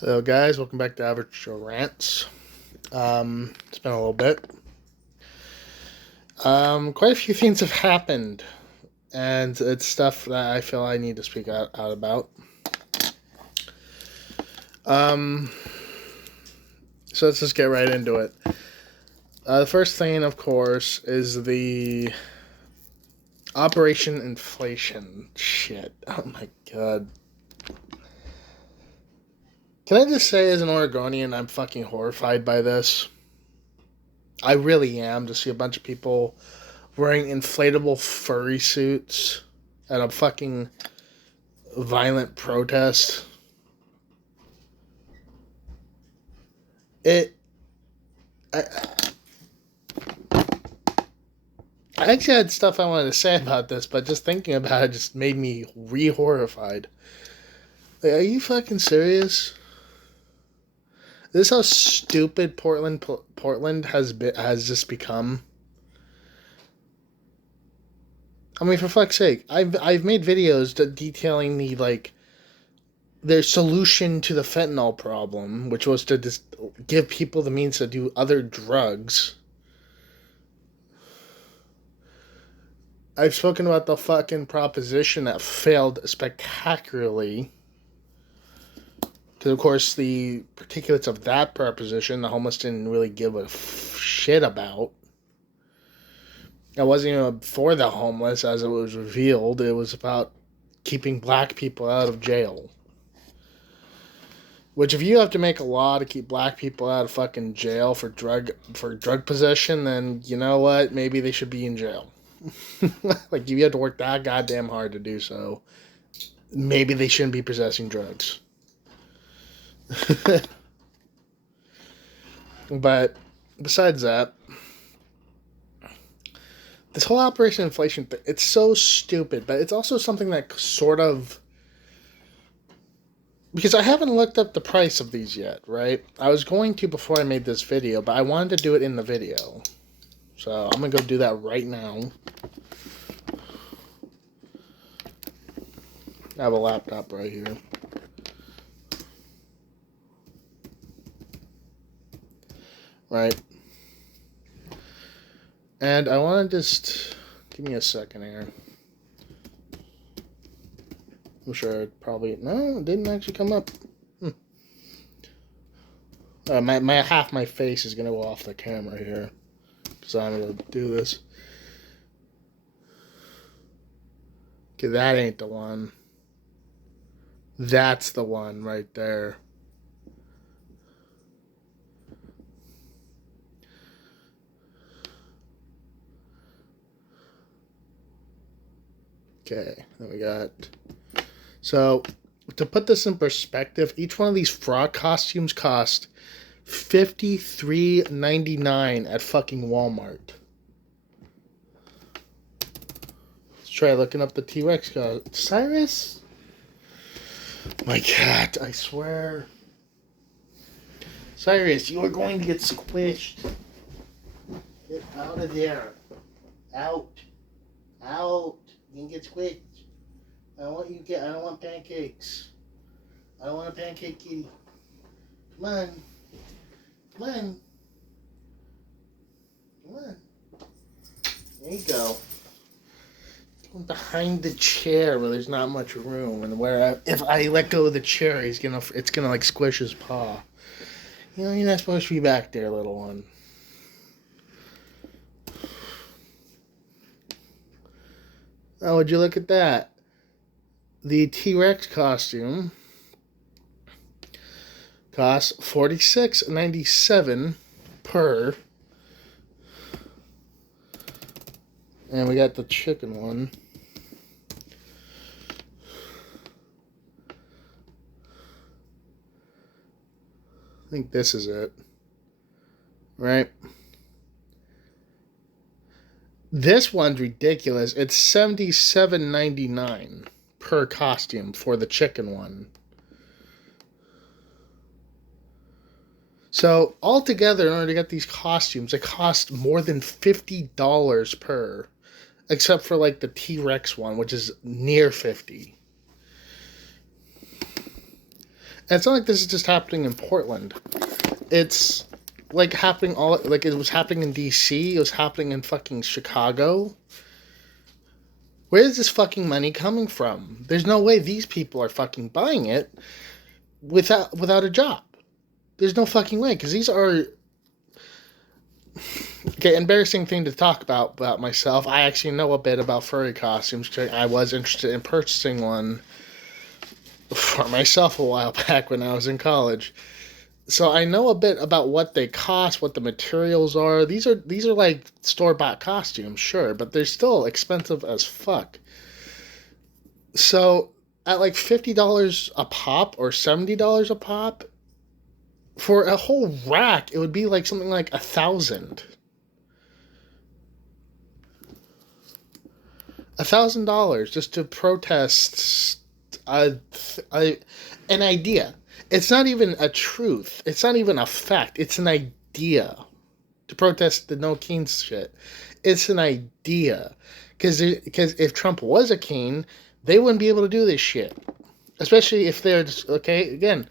So, guys, welcome back to Average Joe Rants. It's been a little bit. Quite a few things have happened, and it's stuff that I feel I need to speak out about. Um, so let's just get right into it. The first thing, of course, is the Operation Inflation shit. Oh my god. Can I just say, as an Oregonian, I'm fucking horrified by this. I really am, to see a bunch of people wearing inflatable furry suits at a fucking violent protest. It. I, I actually had stuff I wanted to say about this, but just thinking about it just made me re-horrified. Like, are you fucking serious? This is how stupid Portland has just become. I mean, for fuck's sake, I've made videos detailing their solution to the fentanyl problem, which was to just give people the means to do other drugs. I've spoken about the fucking proposition that failed spectacularly. Because, of course, the particulates of that proposition, the homeless didn't really give a shit about. It wasn't even for the homeless, as it was revealed. It was about keeping black people out of jail. Which, if you have to make a law to keep black people out of fucking jail for drug possession, then you know what? Maybe they should be in jail. Like, if you have to work that goddamn hard to do so, maybe they shouldn't be possessing drugs. But besides that, this whole Operation Inflation thing, it's so stupid, but it's also something that sort of... Because I haven't looked up the price of these yet, right? I was going to before I made this video, but I wanted to do it in the video. So I'm going to go do that right now. I have a laptop right here. Right. And I want to just... Give me a second here. I'm sure it probably... No, it didn't actually come up. Half my face is going to go off the camera here. Because I'm going to do this. Okay, that ain't the one. That's the one right there. Okay, then we got... So, to put this in perspective, each one of these frog costumes cost $53.99 at fucking Walmart. Let's try looking up the T-Rex costume. Cyrus? My cat, I swear. Cyrus, you are going to get squished. Get out of there. Out. Out. You can get squished. I don't want pancakes. I don't want a pancake kitty. Come on. Come on. Come on. There you go. Behind the chair where there's not much room, and if I let go of the chair, it's gonna like squish his paw. You know, you're not supposed to be back there, little one. Oh, would you look at that? The T-Rex costume costs $46.97 per. And we got the chicken one. I think this is it. Right? This one's ridiculous. It's $77.99 per costume for the chicken one. So, altogether, in order to get these costumes, it cost more than $50 per. Except for, like, the T-Rex one, which is near $50. And it's not like this is just happening in Portland. It's like happening like it was happening in DC, it was happening in fucking Chicago. Where is this fucking money coming from? There's no way these people are fucking buying it without a job. There's no fucking way, because these are... Okay, embarrassing thing to talk about myself. I actually know a bit about furry costumes. I was interested in purchasing one for myself a while back when I was in college. So I know a bit about what they cost, what the materials are. These are like store-bought costumes, sure, but they're still expensive as fuck. So at like $50 a pop or $70 a pop, for a whole rack, it would be like something like $1,000. $1,000 just to protest an idea. It's not even a truth. It's not even a fact. It's an idea. To protest the no Keens shit. It's an idea. Because if Trump was a Keen, they wouldn't be able to do this shit. Especially if they're... Okay, again,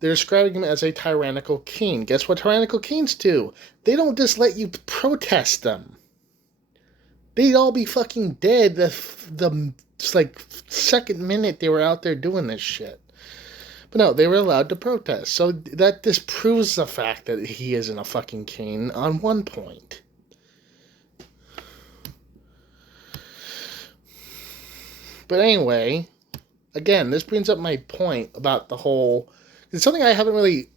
they're describing him as a tyrannical Keen. Guess what tyrannical Keens do? They don't just let you protest them. They'd all be fucking dead the like second minute they were out there doing this shit. But no, they were allowed to protest. So that disproves the fact that he isn't a fucking Kane on one point. But anyway, again, this brings up my point about the whole... It's something I haven't really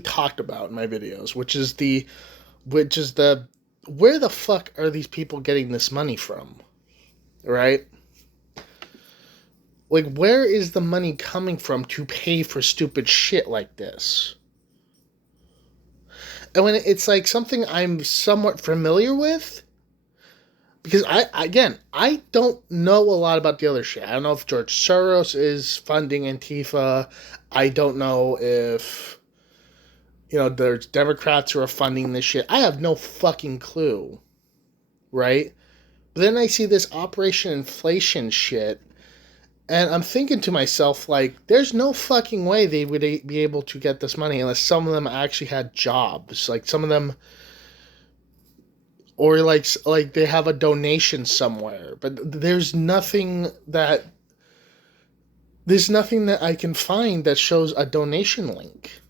talked about in my videos, which is the where the fuck are these people getting this money from? Right? Like, where is the money coming from to pay for stupid shit like this? And when it's like something I'm somewhat familiar with, because I don't know a lot about the other shit. I don't know if George Soros is funding Antifa. I don't know if, there's Democrats who are funding this shit. I have no fucking clue. Right? But then I see this Operation Inflation shit, and I'm thinking to myself, like, there's no fucking way they would be able to get this money unless some of them actually had jobs. Like, some of them... Or, like they have a donation somewhere. But there's nothing that I can find that shows a donation link.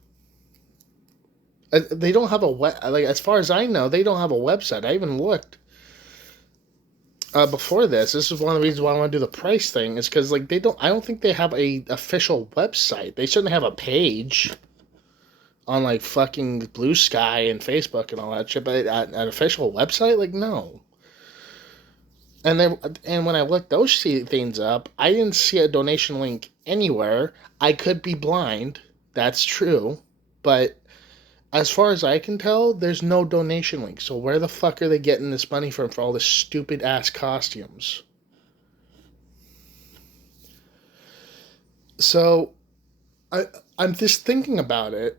They don't have as far as I know, they don't have a website. I even looked before this. This is one of the reasons why I want to do the price thing, is because, like, I don't think they have a official website. They certainly have a page on, like, fucking Blue Sky and Facebook and all that shit, but an official website? Like, no. And when I looked those things up, I didn't see a donation link anywhere. I could be blind. That's true. But as far as I can tell, there's no donation link. So where the fuck are they getting this money from for all this stupid ass costumes? So I'm just thinking about it,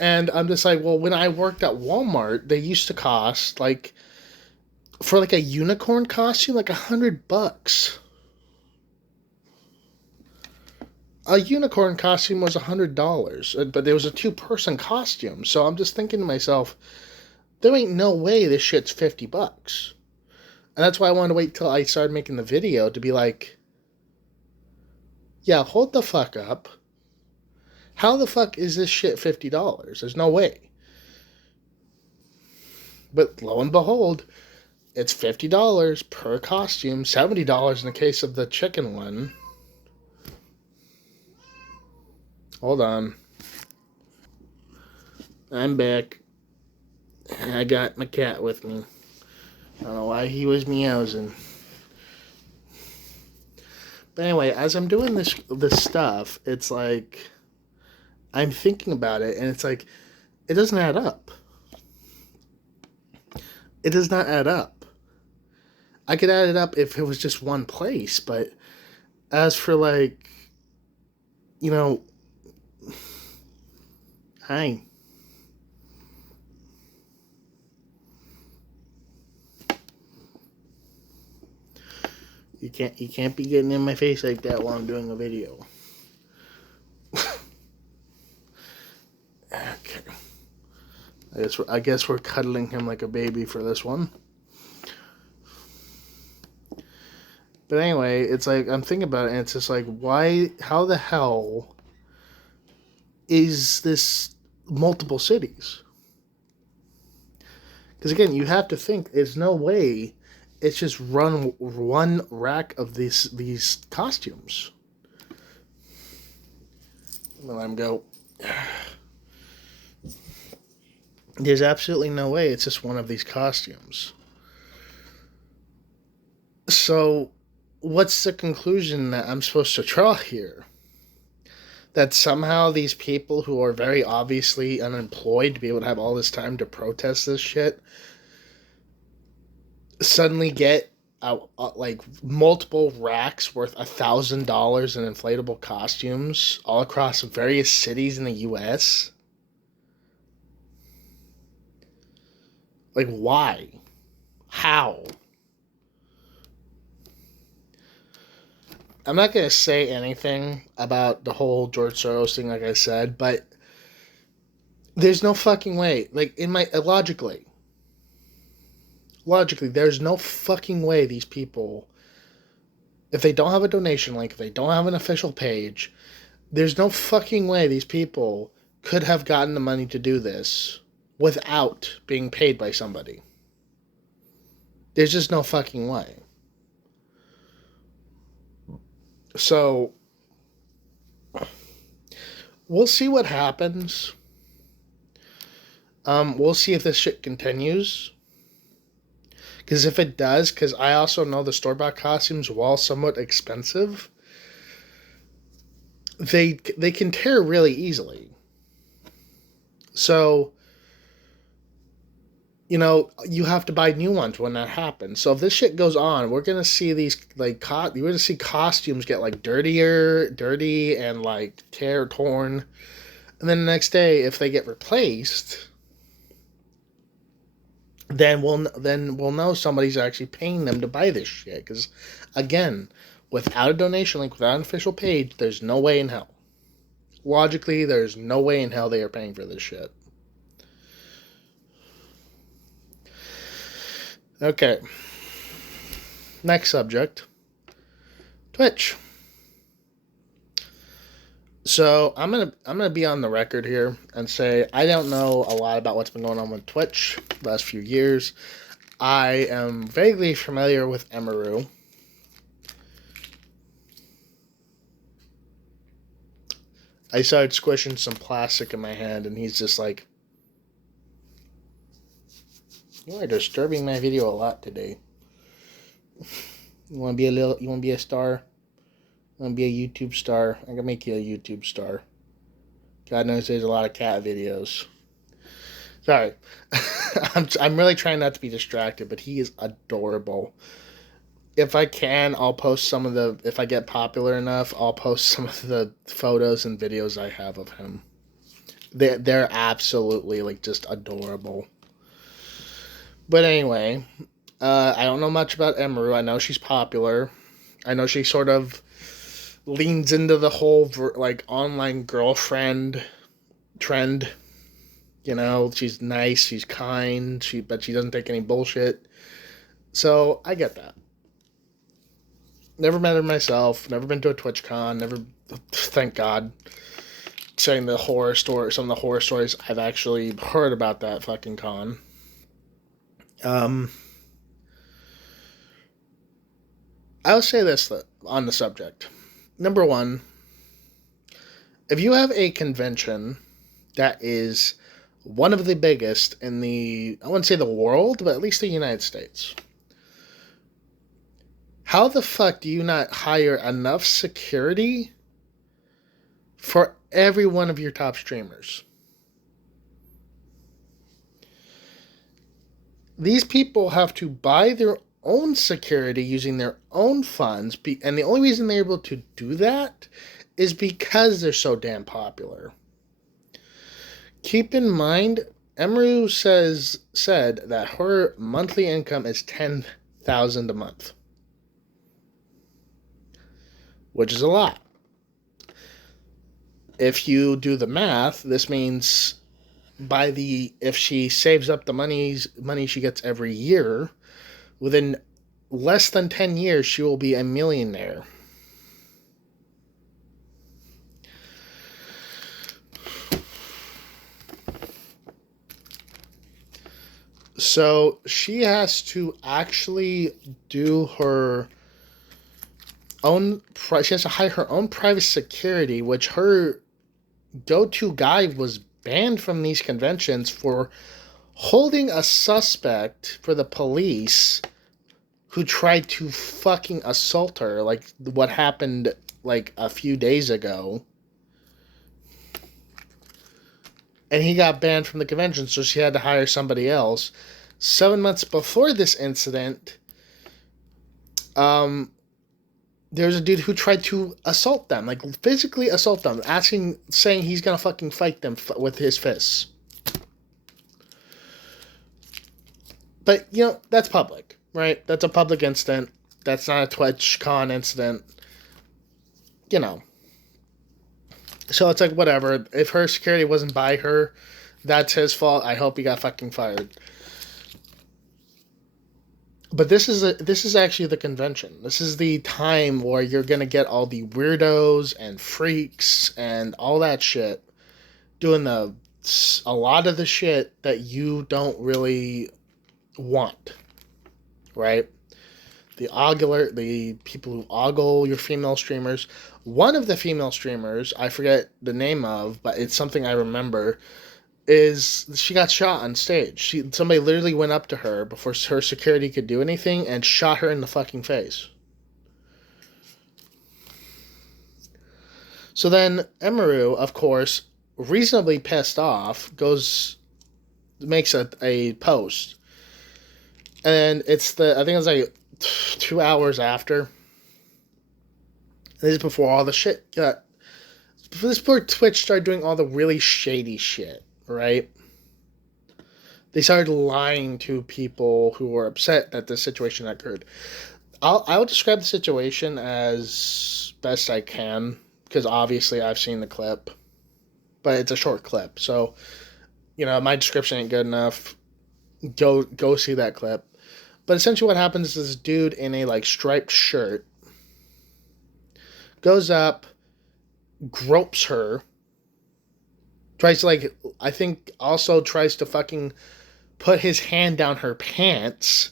and I'm just like, well, when I worked at Walmart, they used to cost, like, for like a unicorn costume, like $100. A unicorn costume was $100, but there was a 2-person costume. So I'm just thinking to myself, there ain't no way this shit's $50. And that's why I wanted to wait till I started making the video to be like, yeah, hold the fuck up. How the fuck is this shit $50? There's no way. But lo and behold, it's $50 per costume, $70 in the case of the chicken one. Hold on. I'm back. I got my cat with me. I don't know why he was meowsing. But anyway, as I'm doing this stuff, it's like, I'm thinking about it, and it's like, it doesn't add up. It does not add up. I could add it up if it was just one place, but as for, like, hi. You can't be getting in my face like that while I'm doing a video. Okay. I guess we're cuddling him like a baby for this one. But anyway, it's like, I'm thinking about it, and it's just like, why, how the hell is this multiple cities? Because again, you have to think, there's no way it's just one rack of these costumes. I'm gonna let him go. There's absolutely no way it's just one of these costumes. So, what's the conclusion that I'm supposed to draw here? That somehow these people who are very obviously unemployed to be able to have all this time to protest this shit suddenly get like multiple racks worth $1,000 in inflatable costumes all across various cities in the U.S.? Like, why? How? I'm not going to say anything about the whole George Soros thing, like I said, but there's no fucking way. Like, logically, there's no fucking way these people, if they don't have a donation link, if they don't have an official page, there's no fucking way these people could have gotten the money to do this without being paid by somebody. There's just no fucking way. So, we'll see what happens. We'll see if this shit continues. Because if it does, because I also know the store-bought costumes, while somewhat expensive, they can tear really easily. So, you have to buy new ones when that happens. So if this shit goes on, we're gonna see these you're gonna see costumes get like dirty and like torn, and then the next day, if they get replaced, then we'll know somebody's actually paying them to buy this shit. Because again, without a donation link, without an official page, there's no way in hell. Logically, there's no way in hell they are paying for this shit. Okay. Next subject. Twitch. So I'm gonna be on the record here and say I don't know a lot about what's been going on with Twitch the last few years. I am vaguely familiar with Emiru. I started squishing some plastic in my hand, and he's just like, "You are disturbing my video a lot today. You want to be a star? You want to be a YouTube star? I can make you a YouTube star. God knows there's a lot of cat videos." Sorry. I'm really trying not to be distracted, but he is adorable. If I can, I'll post if I get popular enough, I'll post some of the photos and videos I have of him. They're absolutely, like, just adorable. But anyway, I don't know much about Emiru. I know she's popular. I know she sort of leans into the whole, like, online girlfriend trend. She's nice, she's kind, but she doesn't take any bullshit. So, I get that. Never met her myself, never been to a TwitchCon, never, thank God, saying some of the horror stories I've actually heard about that fucking con. I'll say this on the subject. Number one, if you have a convention that is one of the biggest in I wouldn't say the world, but at least the United States, how the fuck do you not hire enough security for every one of your top streamers? These people have to buy their own security using their own funds, and the only reason they're able to do that is because they're so damn popular. Keep in mind, Emiru said that her monthly income is $10,000 a month. which is a lot. If you do the math, this means if she saves up the money she gets every year, within less than 10 years she will be a millionaire. So she has to actually do her own. She has to hire her own private security, which her go-to guy was banned from these conventions for holding a suspect for the police who tried to fucking assault her, like what happened like a few days ago. And he got banned from the convention, so she had to hire somebody else. 7 months before this incident, there was a dude who tried to assault them, like physically assault them, saying he's gonna fucking fight them with his fists. But, that's public, right? That's a public incident. That's not a TwitchCon incident. So it's like, whatever. If her security wasn't by her, that's his fault. I hope he got fucking fired. But this is actually the convention. This is the time where you're gonna get all the weirdos and freaks and all that shit doing a lot of the shit that you don't really want, right? The people who ogle your female streamers. One of the female streamers, I forget the name of, but it's something I remember, is she got shot on stage. Somebody literally went up to her before her security could do anything and shot her in the fucking face. So then Emiru, of course, reasonably pissed off, makes a post. And I think it was like 2 hours after. This is before all the shit got... This is before Twitch started doing all the really shady shit, right? They started lying to people who were upset that this situation occurred. I'll describe the situation as best I can, because obviously I've seen the clip. But it's a short clip, so, my description ain't good enough. Go see that clip. But essentially what happens is this dude in a, like, striped shirt goes up, gropes her, tries to, like, I think also tries to fucking put his hand down her pants,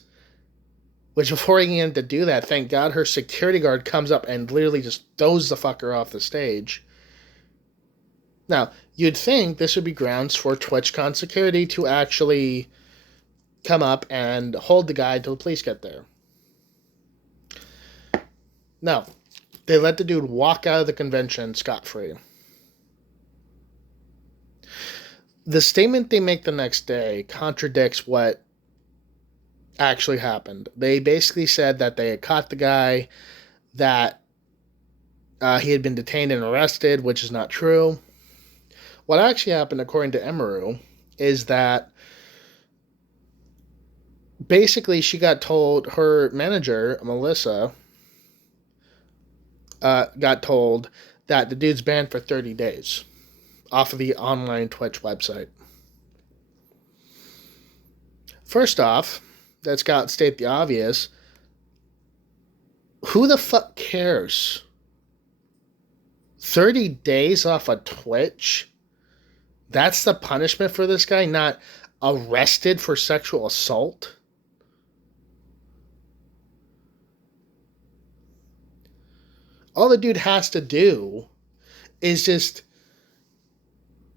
which before he can to do that, thank God her security guard comes up and literally just throws the fucker off the stage. Now, you'd think this would be grounds for TwitchCon security to actually come up and hold the guy until the police get there. No. They let the dude walk out of the convention scot-free. The statement they make the next day contradicts what actually happened. They basically said that they had caught the guy, that he had been detained and arrested, which is not true. What actually happened, according to Emiru, is that basically she got told, her manager, Melissa, got told that the dude's banned for 30 days off of the online Twitch website. First off, that's got to state the obvious. Who the fuck cares? 30 days off of Twitch? That's the punishment for this guy? Not arrested for sexual assault? All the dude has to do is just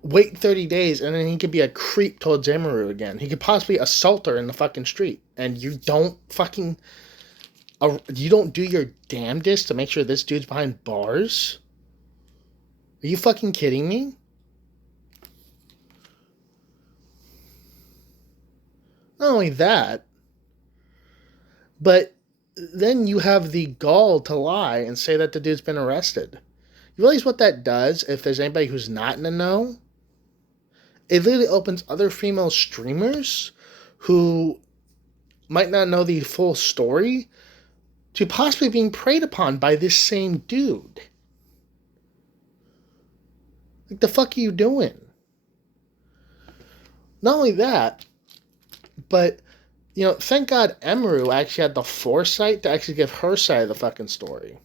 wait 30 days and then he could be a creep towards Emiru again. He could possibly assault her in the fucking street. And you don't do your damnedest to make sure this dude's behind bars? Are you fucking kidding me? Not only that, but then you have the gall to lie and say that the dude's been arrested. You realize what that does if there's anybody who's not in the know? It literally opens other female streamers who might not know the full story to possibly being preyed upon by this same dude. Like, the fuck are you doing? Not only that, but, thank God Emiru actually had the foresight to actually give her side of the fucking story.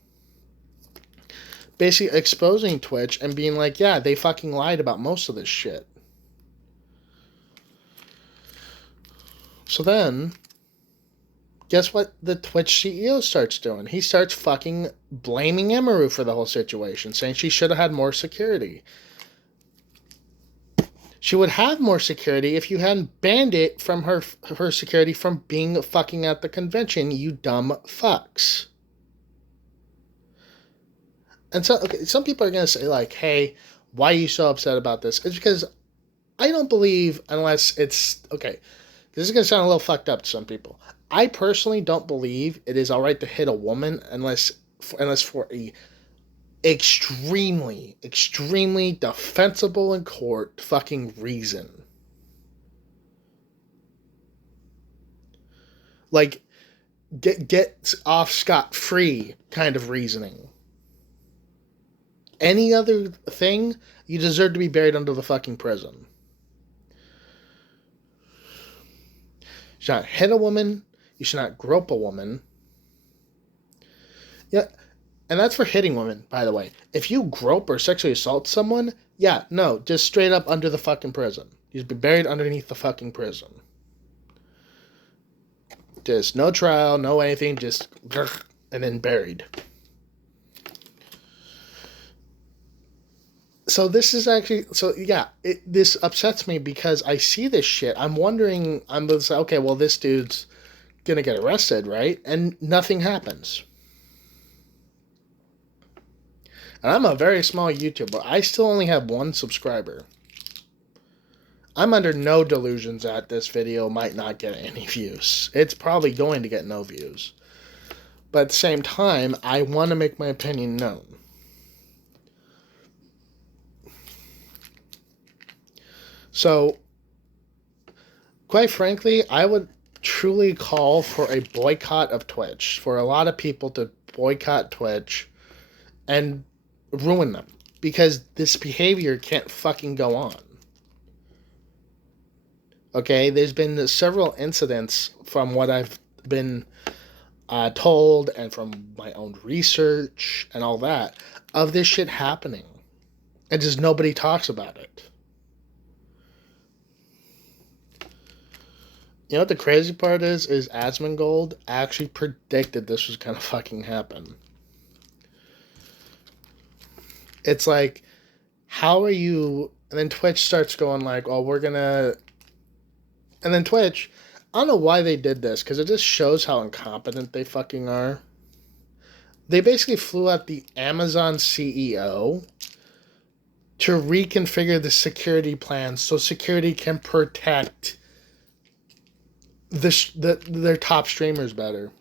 Basically exposing Twitch and being like, yeah, they fucking lied about most of this shit. So then, guess what the Twitch CEO starts doing? He starts fucking blaming Emiru for the whole situation, saying she should have had more security. She would have more security if you hadn't banned it from her security from being fucking at the convention, you dumb fucks. And so, okay, some people are going to say, like, hey, why are you so upset about this? It's because I don't believe, unless it's, okay, this is going to sound a little fucked up to some people. I personally don't believe it is all right to hit a woman unless for a extremely, extremely defensible in court fucking reason. Like, get off scot-free kind of reasoning. Any other thing, you deserve to be buried under the fucking prison. You should not hit a woman. You should not grope a woman. Yeah, and that's for hitting women, by the way. If you grope or sexually assault someone, yeah, no, just straight up under the fucking prison. You'd be buried underneath the fucking prison. Just no trial, no anything, just and then buried. So this is actually, this upsets me because I see this shit. I'm wondering, I'm just like, okay, well, this dude's gonna get arrested, right? And nothing happens. And I'm a very small YouTuber. I still only have 1 subscriber. I'm under no delusions that this video might not get any views. It's probably going to get no views. But at the same time, I want to make my opinion known. So, quite frankly, I would truly call for a boycott of Twitch. For a lot of people to boycott Twitch and ruin them. Because this behavior can't fucking go on. Okay, there's been several incidents from what I've been told and from my own research and all that of this shit happening. And just nobody talks about it. You know what the crazy part is Asmongold actually predicted this was going to fucking happen. It's like, how are you... And then Twitch starts going like, oh, we're going to... And then Twitch, I don't know why they did this, because it just shows how incompetent they fucking are. They basically flew out the Amazon CEO to reconfigure the security plan so security can protect their top streamers better.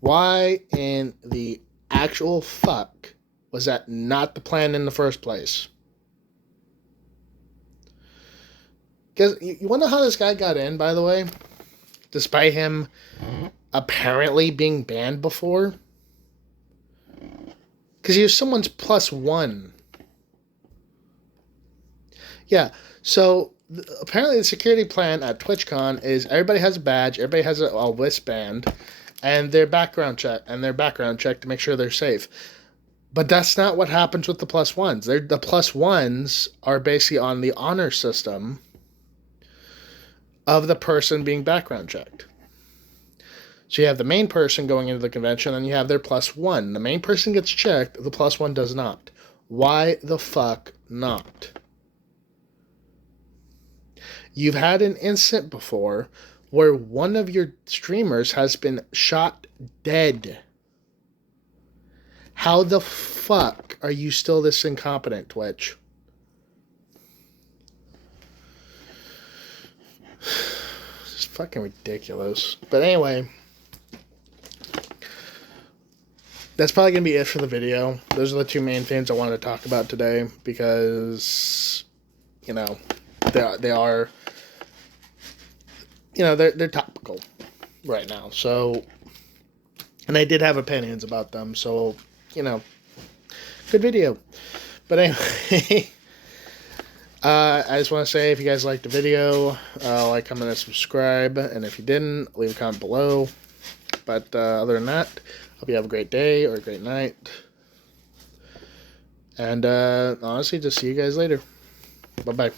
Why in the actual fuck was that not the plan in the first place? Because you want to know how this guy got in, by the way? Despite him apparently being banned before? Because he was someone's +1. Yeah, so apparently the security plan at TwitchCon is everybody has a badge, everybody has a wristband, and their background check to make sure they're safe. But that's not what happens with the +1s. The +1s are basically on the honor system of the person being background checked. So you have the main person going into the convention, and you have their +1. The main person gets checked, the +1 does not. Why the fuck not? You've had an incident before where one of your streamers has been shot dead. How the fuck are you still this incompetent, Twitch? It's fucking ridiculous. But anyway, that's probably going to be it for the video. Those are the 2 main things I wanted to talk about today because, they are, they're topical right now. So, And I did have opinions about them, so, you know, good video. But anyway, I just want to say, if you guys liked the video, like, comment, and subscribe. And if you didn't, leave a comment below. But other than that, hope you have a great day or a great night. And honestly, just see you guys later. Bye-bye.